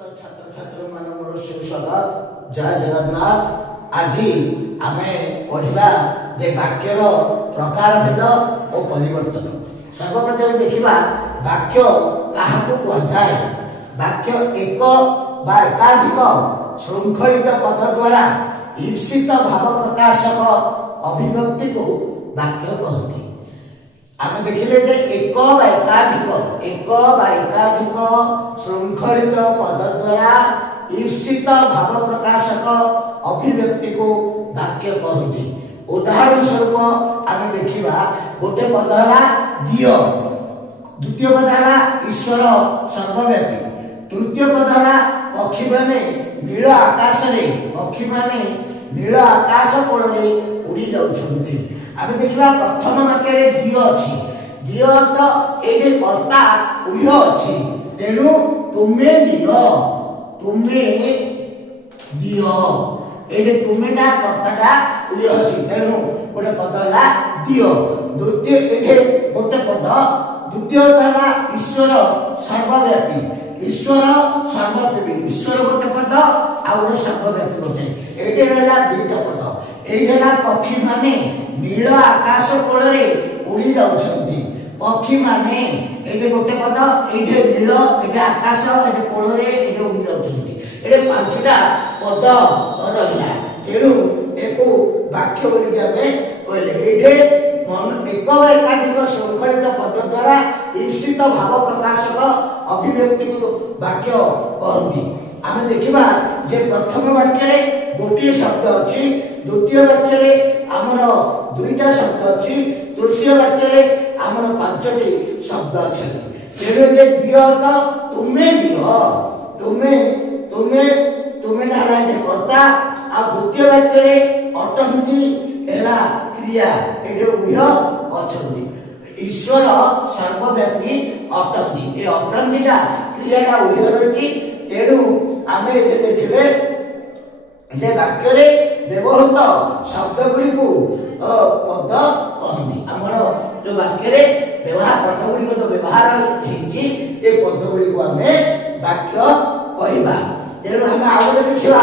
समस्त छात्र छात्री मान मोर सुस्वागत। जय जगन्नाथ। आज आम पढ़ा जे वाक्यर प्रकार भेद और परिवर्तन। सर्वप्रथम देखा वाक्य क्या कहुए। वाक्य एक बा एकाधिक श्रृंखलित पद द्वारा ईप्सित भाव प्रकाशक अभिव्यक्ति को वाक्य कहते। आम देखिले जे एक बा एकाधिक श्रृंखलित पद द्वारा ईप्सित भाव प्रकाशक अभिव्यक्ति को वाक्य कहते। उदाहरण स्वरूप आम देखा गोटे पद है दिय, द्वितीय पद है ईश्वर सर्वव्यापी, तृतीय पद है पक्षी माने नील आकाश नील आकाश कोल उड़ी जाउछन्ते। आम देखा प्रथम वाक्य दिय अच्छी, दिय तो ये कर्ता उह अच्छी, तेणु तुम्हें दिय, ये तुम्हें कर्ता उह अच्छी, तेणु गोटे पद है दिय। द्वितीय ये गोटे पद द्वितीय है ईश्वर सर्वव्यापी, ईश्वर सर्वव्यापी, ईश्वर गोटे पद आउ सर्वव्यापी गोटे, ये दुईटा पद। ये पक्षी माने नील आकाश कोल उड़ी जाउछन्ती। पक्षी माने ये गोटे पद, ये नील, ये आकाश, ये कोल उड़ी जाउछन्ती। ये पांचटा पद रहा, तेणु एक वाक्य कहले एक एकाधिक श्रृंखलित पद द्वारा ईप्सित भाव प्रकाशक अभिव्यक्ति को वाक्य कहती। आम देखा जे प्रथम वाक्य गोटे शब्द अच्छी, द्वितीय वाक्य आमर दुईटा शब्द अच्छी, तृतीय वाक्य आमर पांचटी शब्द अच्छे। तेणु दिय तो तुम्हें दिय, तुम्हें कर्ता, आ द्वितीय वाक्य अटंती क्रिया, ये उह अच्छी। ईश्वर सर्वव्यापी अटंती, ये अटंतीटा क्रियाटा उह रही। तेणु आम ये देखिले जे वाक्य व्यवहृत शब्द गुड़ी को पद कहती। आमर जो वाक्य व्यवहार पद गुड़ी जो व्यवहार होती ये पद गुड़ी को आम वाक्य कहवा। तेणु आम आगे देखा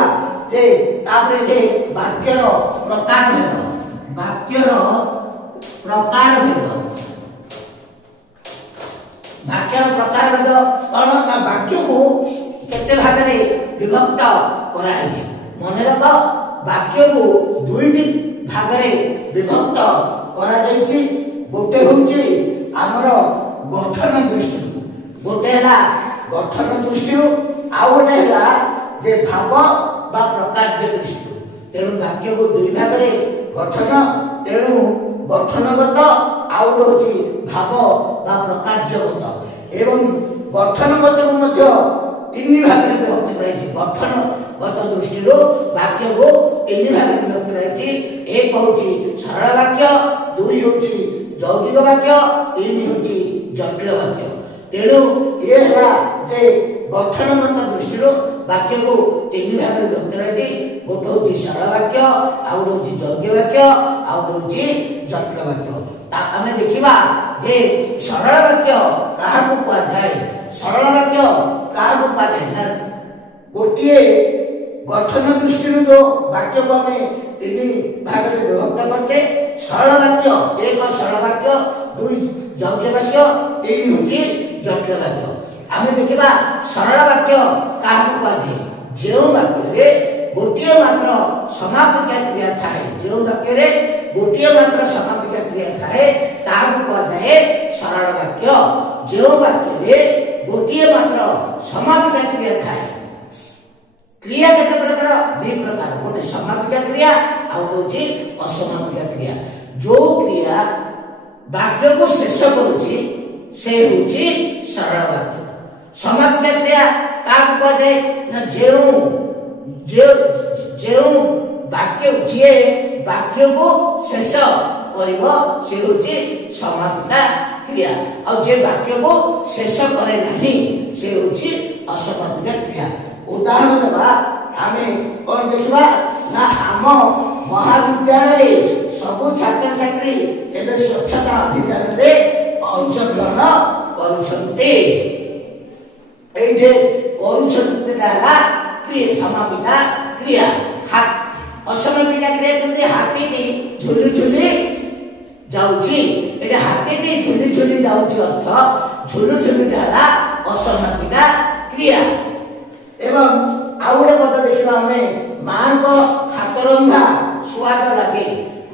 जे वाक्यर प्रकार भेद, वाक्यर प्रकार भेद, वाक्यर प्रकार भेद कौन ना वाक्य को केते भाग में विभक्त कराई। मन रख वाक्य को दुईटी भाग में विभक्त करा जायछि। गोटे होउछि हमर गठन दृष्टि, गोटे है गठन दृष्टि, आउ गोटे है जे भाव बा प्रकार दृष्टि। तेणु वाक्य को दुई भाग में गठन, तेणु गठनगत आउ होउछि भाव बा प्रकारगत, एवं गठनगत को मध्य तीन भाग में विभक्त रही। गठनगत दृष्टि वाक्य को तीन भाग में विभक्त रही। एक होउछि सरल वाक्य, दुई होउछि यौगिक वाक्य, तीन होउछि जटिल वाक्य। तेणु ये है जे गठनगत दृष्टि वाक्य को तीन भाग में विभक्त रही। गोटे होउछि सरल वाक्य, आउ होउछि यौगिक वाक्य, आउ होउछि जटिल वाक्य। आमे देखिबा जे सरल वाक्य काहाकू कुआ जाय, सरल वाक्य काहाकू कुआ जाय। गोटे गठन दृष्टि जो वाक्य को आम तीन भाग में विभक्त करते। सरल वाक्य एक सरल वाक्य, दुई यौगिक वाक्य, तीन होउछि जटिल वाक्य। आम देखिबा सरल वाक्य काहाकू कुआ जाय, जे वाक्य गोटे मात्र समापिका क्रिया थाए, जो वाक्य गोटे मात्र समापिका क्रिया थाए ताहाकू कुआ जाए सरल वाक्य। जो वाक्य गोटे मात्र समापिका क्रिया थाए, क्रिया केते प्रकार, दुई प्रकार, गोटे समापिका क्रिया आ होउछि असमापिका क्रिया। जो क्रिया वाक्य को शेष करूछि से होउछि सरल वाक्य। समापिका क्रिया काहाकू कुआ जाए ना जो वाक्य जे वाक्य को शेष करिव से होछि समापिका क्रिया, और जे वाक्य को शेष करे नहीं से होछि असमापिका क्रिया। उदाहरण देबा आमे कोन देखबा ना आम महाविद्यालय सब छात्र छात्री एबे स्वच्छता अभियान रे अंशग्रहण करूछन्ते। एठे करूछन्ते डाला क्रिया समापिका क्रिया हाथ असमापिका क्रिया केमती हाथीटी झुली झुली जाउची एटा हाथीटी झुली झुली जाउची अर्थ झुलु झुली डाला असमापिका क्रिया एवं आउडे पद देखिबा हमें मां को हाथ रंधा स्वाद लागे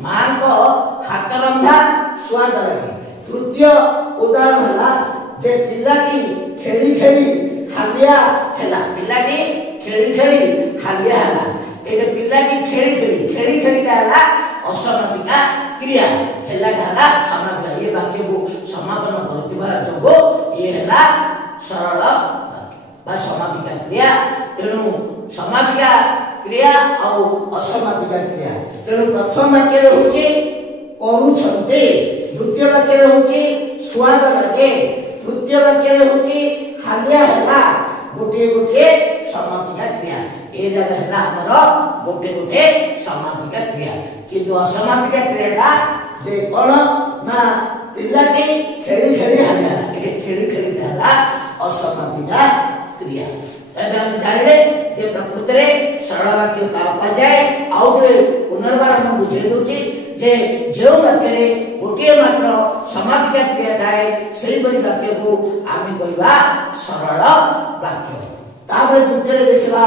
मां को हाथ रंधा स्वाद लागे तृतीय उदाहरण हला जे पिलाटी खेली खेली हालिया हैला पिलाटी खेली खेली हालिया हैला एटा पिलाटी खेली खेली डाला असमापिका क्रिया हैला डाला समापिका ये वाक्य को समापन करतिबा जोगो ये हैला सरल वाक्य बा समापिका क्रिया तेनु समापिका क्रिया और असमापिका क्रिया तेनु प्रथम वाक्य रे होची करूछन्ते द्वितीय वाक्य रे होची स्वाद लागे तृतीय वाक्य रे होची हालिया हैला गोटे गोटे समापिका क्रिया ए जगह हैला हमर गोटे गोटे समापिका क्रिया किंतु असमापिका क्रियाटा जे कोन ना पिलाटी खेली खेली हालिया ए खेली खेली हैला असमापिका क्रिया एबे हम जानिले जे प्रकृति रे सरल वाक्य का जाए आउरे पुनर्बार हम बुझे दोची जे जो वाक्य रे गोटे मात्र समापिका क्रिया थाए सेही परि वाक्य को आमे कहबा सरल वाक्य ताबे द्वितीय देखिबा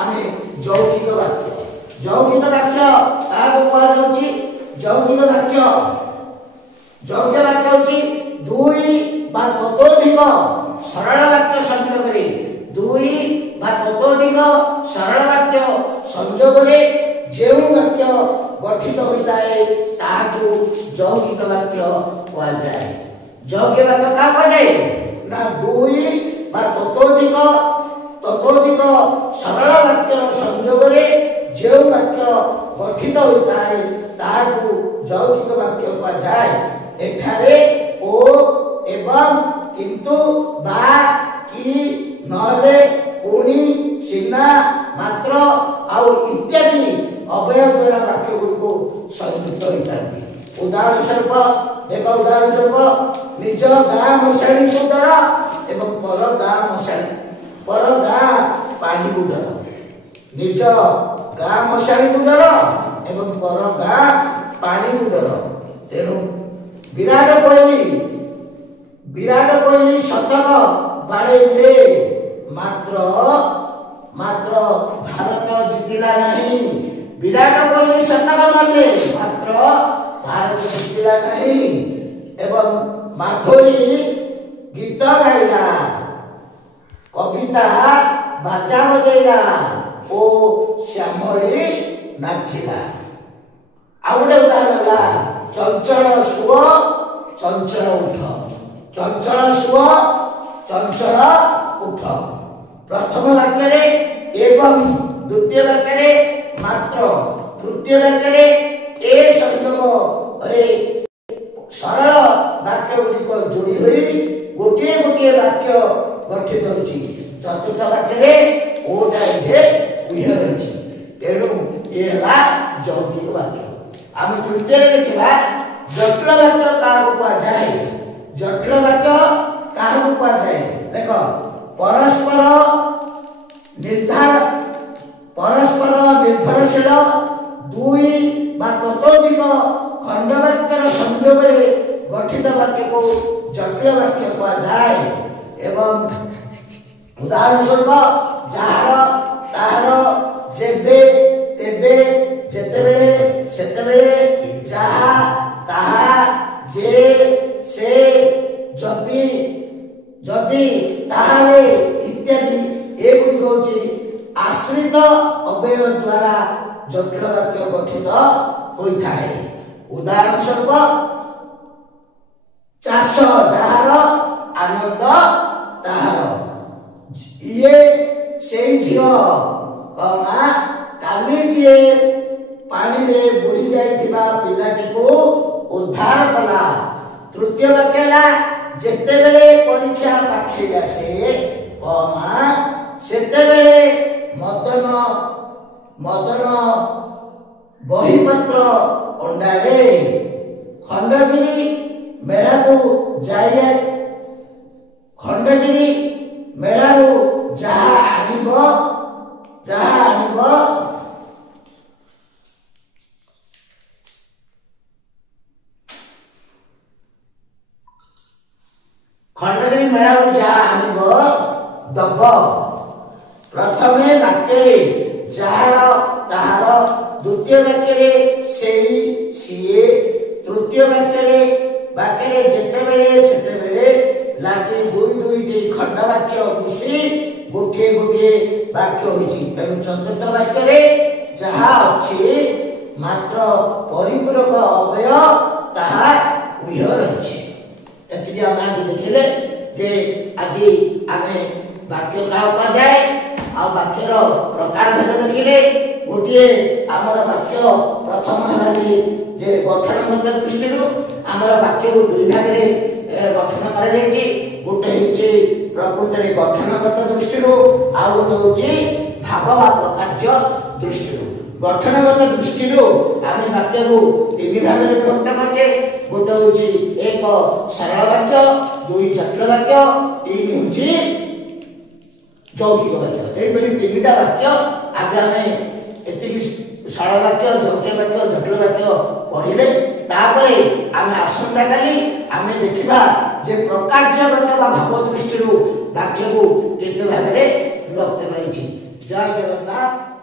आमे यौगिक वाक्य ताको कहा जाउची यौगिक वाक्य होची दुई बा ततोधिक सरल वाक्य संयोग रे दुई बा ततोधिक सरल वाक्य संयोग रे जेउ वाक्य गठित होइताए ताकू यौगिक वाक्य कहा जाए यौगिक वाक्य का कहा जाए ना दुई बा ततोधिक सरल वाक्य संयोग रे जेउ वाक्य गठित होइताए ताकू यौगिक वाक्य कहा जाए एठारे ओ एवं किंतु बा की नले पुणी सिना मात्र आउ इत्यादि अवयव द्वारा वाक्य गुड़िको संयुक्त होता उदाहरण स्वरूप निज गाँ मशाणी को डर एवं पर गाँ पानी को डर निज गाँ मशाणी को डर एवं पर गाँ पानी को डर तेणु विराट कोहली शतक बाड़े मात्र भारत जितिला नहीं विराट कोहली शतक मारले मात्र भारत जितिला नहीं एवं माधुरी गीत गाइला कविता बाजा बजाइला ओ श्यामली नाचिला आउडे उदाहरण चंचल सुओ चंचल उठ प्रथम वाक्य रे एवं द्वितीय वाक्य रे मात्र तृतीय वाक्य रे ए संयोग रे सरल वाक्य गुड़िक जोड़ी होई गोटे गोटे वाक्य गठित होची चतुर्थ वाक्य रे ओटा इधे उहे रहची तेणु एला यौगिक वाक्य आमे तृतीय रे देखिबा जटिल वाक्य काहको कहा जाए देखो परस्पर निर्भरशील दुई बा ततोधिक खंड वाक्यर संयोग रे गठित वाक्य को जटिल वाक्य कहा जाए एवं उदाहरण स्वरूप जहार ताहार जेबे तेबे जेतेबेले सेतेबेले जहा ताहा जे से जदि ताहाले इत्यादि एगुड़ी होची आश्रित अवयव द्वारा जटिल वाक्य गठित होइथाए उदाहरण स्वरूप चाष जहार आनंद ताहार ये सेई झियो कमा काली जे पानी रे बुड़ी जाइथिबा पिलाटी को उद्धार कला तृतीय वाक्य ला जेते बेले परीक्षा पाखे आसे कमा सेते बेले मदन बहिपत्र अंडाले खंडगिरी मेला ମେଳାରୁ ଯାହା ଆଣିବ ଖଣ୍ଡଗିରି ମେଳାରୁ ଯାହା ଆଣିବ ଦବ। ପ୍ରଥମେ ବାକ୍ୟରେ ଯାହାର ତାହାର, ଦ୍ୱିତୀୟ ବାକ୍ୟରେ ସେଇ ସିଏ, ତୃତୀୟ ବାକ୍ୟରେ ଯେତେବେଳେ ସେତେବେଳେ ଲାଗି ଦୁଇଟି ଖଣ୍ଡ ବାକ୍ୟ ମିଶି ଗୋଟିଏ ବାକ୍ୟ ହୋଇଛି। ତେଣୁ ଚତୁର୍ଥ ବାକ୍ୟରେ ଯାହା ଅଛି ମାତ୍ର ପରିପୂରକ ଅବୟ ତାହା ଉହ ରହିଛି। ଏତିକି ଆମେ ଆଜି ଦେଖିଲେ ଯେ ଆଜି ଆମେ ବାକ୍ୟ କାହାକୁ କୁହାଯାଏ ଆଉ ବାକ୍ୟର ପ୍ରକାର ଭେଦ ଦେଖିଲେ। ଗୋଟିଏ ଆମର ବାକ୍ୟ ପ୍ରଥମ ହେଲା ଯେ ଗଠନଗତ ଦୃଷ୍ଟିରୁ ଆମର ବାକ୍ୟକୁ ଦୁଇ ଭାଗରେ ଗଠନ କରାଯାଇଛି। ଗୋଟେ ହେଉଛି ପ୍ରକୃତରେ ଗଠନଗତ ଦୃଷ୍ଟିରୁ, ଆଉ ଗୋଟେ ହେଉଛି ଭାବ ବା ପ୍ରକାର୍ଯ୍ୟ ଦୃଷ୍ଟିରୁ। ଗଠନଗତ ଦୃଷ୍ଟିରୁ ଆମେ ବାକ୍ୟକୁ ତିନି ଭାଗରେ ବିଭକ୍ତ କରିଛେ। ଗୋଟେ ହେଉଛି ଏକ ସରଳ ବାକ୍ୟ, ଦୁଇ ଜଟିଳ ବାକ୍ୟ, ତିନି ହେଉଛି ଯୌଗିକ ବାକ୍ୟ। ଏହିପରି ତିନିଟା ବାକ୍ୟ ଆଜି ଆମେ ଏତିକି ସରଳ ବାକ୍ୟ, ଯୌଗିକ ବାକ୍ୟ, ଜଟିଳ ବାକ୍ୟ ପଢିଲେ। ତାପରେ ଆମେ ଆସନ୍ତାକାଲି ଆମେ ଦେଖିବା ଯେ ପ୍ରକାର୍ଯ୍ୟଗତ ବା ଭାବ ଦୃଷ୍ଟିରୁ ବାକ୍ୟକୁ କେତେ ଭାଗରେ ବିଭକ୍ତ ରହିଛି। ଜୟ ଜଗନ୍ନାଥ।